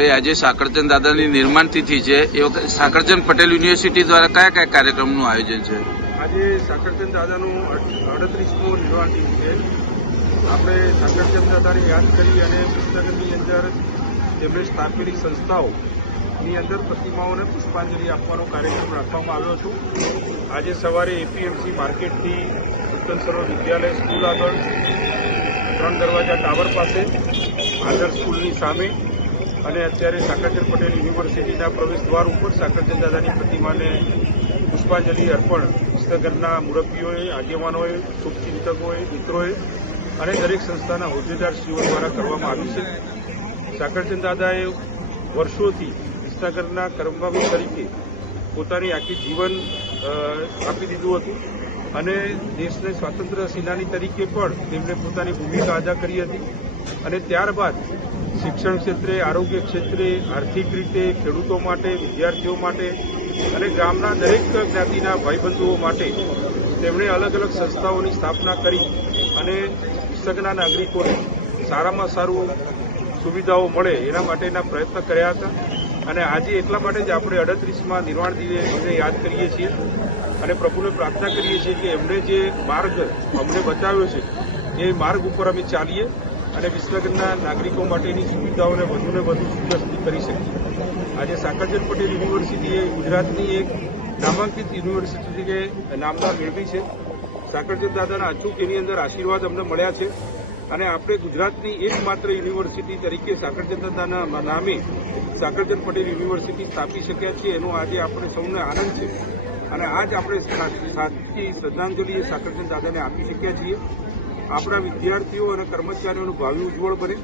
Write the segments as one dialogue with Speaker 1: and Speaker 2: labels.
Speaker 1: હવે આજે સાકરચંદ દાદાની નિર્માણ તિથિ છે. એ વખતે સાકરચંદ પટેલ યુનિવર્સિટી દ્વારા કયા કયા કાર્યક્રમનું આયોજન છે?
Speaker 2: આજે સાકરચંદ દાદાનું અડત્રીસમું નિર્માણ તિથિ છે. આપણે સાકરચંદ દાદાને યાદ કરી અને પુસ્તકની અંદર તેમણે સ્થાપેલી સંસ્થાઓની અંદર પ્રતિમાઓને પુષ્પાંજલિ આપવાનો કાર્યક્રમ રાખવામાં આવ્યો હતો આજે સવારે એપીએમસી માર્કેટથી ઉત્તમ સર્વ વિદ્યાલય સ્કૂલ આગળ, ત્રણ દરવાજા ટાવર પાસે, આદર સ્કૂલની સામે અને અત્યારે સાકરચંદ પટેલ યુનિવર્સિટીના પ્રવેશ દ્વાર ઉપર સાકરચંદ દાદાની પ્રતિમાને પુષ્પાંજલિ અર્પણ પુસ્તકરના મુરબ્બીઓએ, આગેવાનોએ, શુભચિંતકોએ, મિત્રોએ અને દરેક સંસ્થાના હોદ્દેદારશ્રીઓ દ્વારા કરવામાં આવ્યું છે. સાકરચંદ દાદાએ વર્ષોથી વિસનગરના કર્મભાવી તરીકે પોતાની આખી જીવન આપી દીધું હતું અને દેશને સ્વાતંત્ર્ય સેનાની તરીકે પણ તેમણે પોતાની ભૂમિકા અદા કરી હતી. અને ત્યારબાદ શિક્ષણ ક્ષેત્રે, આરોગ્ય ક્ષેત્રે, આર્થિક રીતે, ખેડૂતો માટે, વિદ્યાર્થીઓ માટે અને ગામના દરેક જ્ઞાતિના ભાઈબંધુઓ માટે તેમણે અલગ અલગ સંસ્થાઓની સ્થાપના કરી અને વિસર્ગના નાગરિકોને સારામાં સારું સુવિધાઓ મળે એના માટેના પ્રયત્ન કર્યા હતા. અને આજે એટલા માટે જ આપણે અડત્રીસમાં નિર્વાણ દિવસે યાદ કરીએ છીએ અને પ્રભુને પ્રાર્થના કરીએ છીએ કે એમણે જે માર્ગ અમને બતાવ્યો છે, એ માર્ગ ઉપર અમે ચાલીએ. અને વિસનગરના નાગરિકો માટેની સુવિધાઓને વધુને વધુ સુવ્યવસ્થિત કરી શકીએ આજે સાકરજન પટેલ યુનિવર્સિટી એ ગુજરાતની એક નામાંકિત યુનિવર્સિટી તરીકે નામના મેળવી છે. સાકરજન દાદાના અચૂક એની અંદર આશીર્વાદ અમને મળ્યા છે. અને આપણે ગુજરાતની એકમાત્ર યુનિવર્સિટી તરીકે સાકરજન દાદાના નામે સાકરજન પટેલ યુનિવર્સિટી સ્થાપી શક્યા છીએ. એનો આજે આપણે સૌને આનંદ છે. અને આજ આપણે સાચી શ્રદ્ધાંજલિ એ સાકરચંદ દાદાને આપી શક્યા છીએ. આપણા વિદ્યાર્થીઓ અને કર્મચારીઓનું ભાવિ ઉજ્જવળ બને.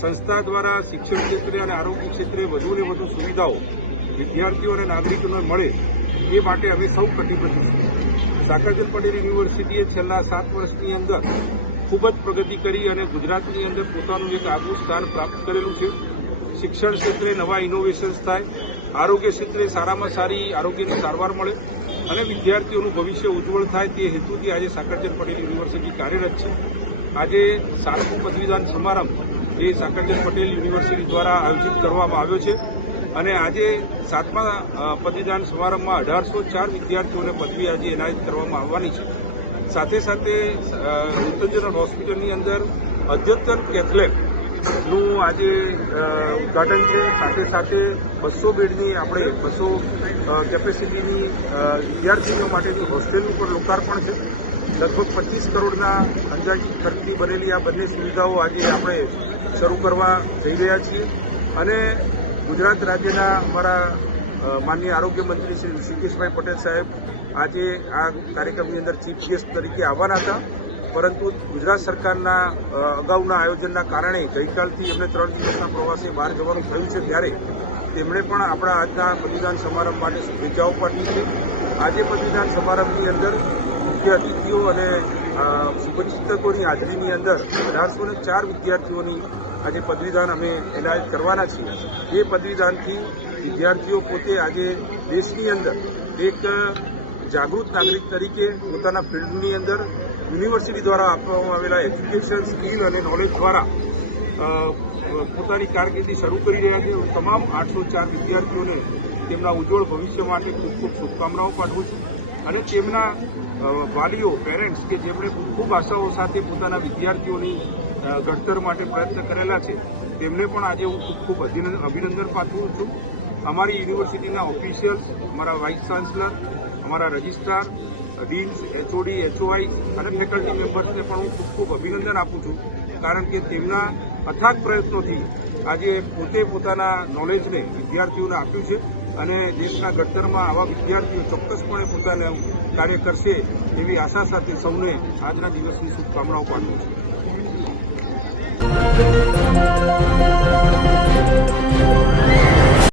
Speaker 2: સંસ્થા દ્વારા શિક્ષણ ક્ષેત્રે અને આરોગ્ય ક્ષેત્રે વધુને વધુ સુવિધાઓ વિદ્યાર્થીઓ અને નાગરિકોને મળે એ માટે અમે સૌ કટિબદ્ધ છીએ. સાકરચંદ પટેલ યુનિવર્સિટીએ છેલ્લા સાત વર્ષની અંદર ખૂબ જ પ્રગતિ કરી અને ગુજરાતની અંદર પોતાનું એક આગવું સ્થાન પ્રાપ્ત કરેલું છે. શિક્ષણ ક્ષેત્રે નવા ઇનોવેશન્સ થાય, આરોગ્ય ક્ષેત્રે સારામાં સારી આરોગ્યની સારવાર મળે અને વિદ્યાર્થીઓનું ભવિષ્ય ઉજ્જવળ થાય તે હેતુથી આજે સાકરચંદ પટેલ યુનિવર્સિટી કાર્યરત છે. આજે સાતમું પદવીદાન સમારંભ એ સાકરચંદ પટેલ યુનિવર્સિટી દ્વારા આયોજિત કરવામાં આવ્યો છે. અને આજે સાતમા પદવીદાન સમારંભમાં અઢારસો ચાર વિદ્યાર્થીઓને પદવી આજે એનાયત કરવામાં આવવાની છે. સાથે સાથે જનરલ હોસ્પિટલની અંદર અદ્યતન કેથલેબ નું આજે ઉદઘાટન છે. સાથે સાથે બસો બેડની આપણે બસો કેપેસિટીની વિદ્યાર્થીઓ માટેની હોસ્ટેલનું પણ લોકાર્પણ છે, લગભગ પચીસ કરોડના અંદાજિત ખર્ચથી બનેલી આ બંને સુવિધાઓ આજે આપણે શરૂ કરવા જઈ રહ્યા છીએ. અને ગુજરાત રાજ્યના અમારા માનનીય આરોગ્ય મંત્રી શ્રી ઋષિકેશભાઈ પટેલ સાહેબ આજે આ કાર્યક્રમની અંદર ચીફ ગેસ્ટ તરીકે આવવાના હતા. પરંતુ ગુજરાત સરકારના અગાઉના આયોજનના કારણે ગઈકાલથી એમને ત્રણ દિવસના પ્રવાસે બહાર જવાનું થયું છે ત્યારે તેમણે પણ આપણા આજના પદવીદાન સમારંભ માટે શુભેચ્છાઓ પાઠવી છે. આજે પદવીદાન સમારંભની અંદર મુખ્ય અતિથિઓ અને શુભચિંતકોની હાજરીની અંદર અઢારસો ને ચાર વિદ્યાર્થીઓની આજે પદવીદાન અમે એનાયત કરવાના છીએ. એ પદવીદાનથી વિદ્યાર્થીઓ પોતે આજે દેશની અંદર એક જાગૃત નાગરિક તરીકે પોતાના ફિલ્ડની અંદર યુનિવર્સિટી દ્વારા આપવામાં આવેલા એજ્યુકેશન, સ્કિલ અને નોલેજ દ્વારા પોતાની કારકિર્દી શરૂ કરી રહ્યા છે. તમામ આઠસો ચાર વિદ્યાર્થીઓને તેમના ઉજ્જવળ ભવિષ્ય માટે ખૂબ ખૂબ શુભકામનાઓ પાઠવું છું અને તેમના વાલીઓ પેરેન્ટ્સ કે જેમણે ખૂબ આશાઓ સાથે પોતાના વિદ્યાર્થીઓની ઘડતર માટે પ્રયત્ન કરેલા છે, તેમને પણ આજે હું ખૂબ ખૂબ અભિનંદન પાઠવું છું. અમારી યુનિવર્સિટીના ઓફિશિયલ્સ અમારા વાઇસ ચાન્સલર અમારા રજિસ્ટ્રાર ડીન્સ એચઓડી એચઓઆઈ અને ફેકલ્ટી મેમ્બર્સને પણ હું ખૂબ ખૂબ અભિનંદન આપું છું, કારણ કે તેમના અથાગ પ્રયત્નોથી આજે પોતે પોતાના નોલેજને વિદ્યાર્થીઓને આપ્યું છે અને દેશના ઘડતરમાં આવા વિદ્યાર્થીઓ ચોક્કસપણે પોતાને કાર્ય કરશે એવી આશા સાથે સૌને આજના દિવસની શુભકામનાઓ પાઠવું છું.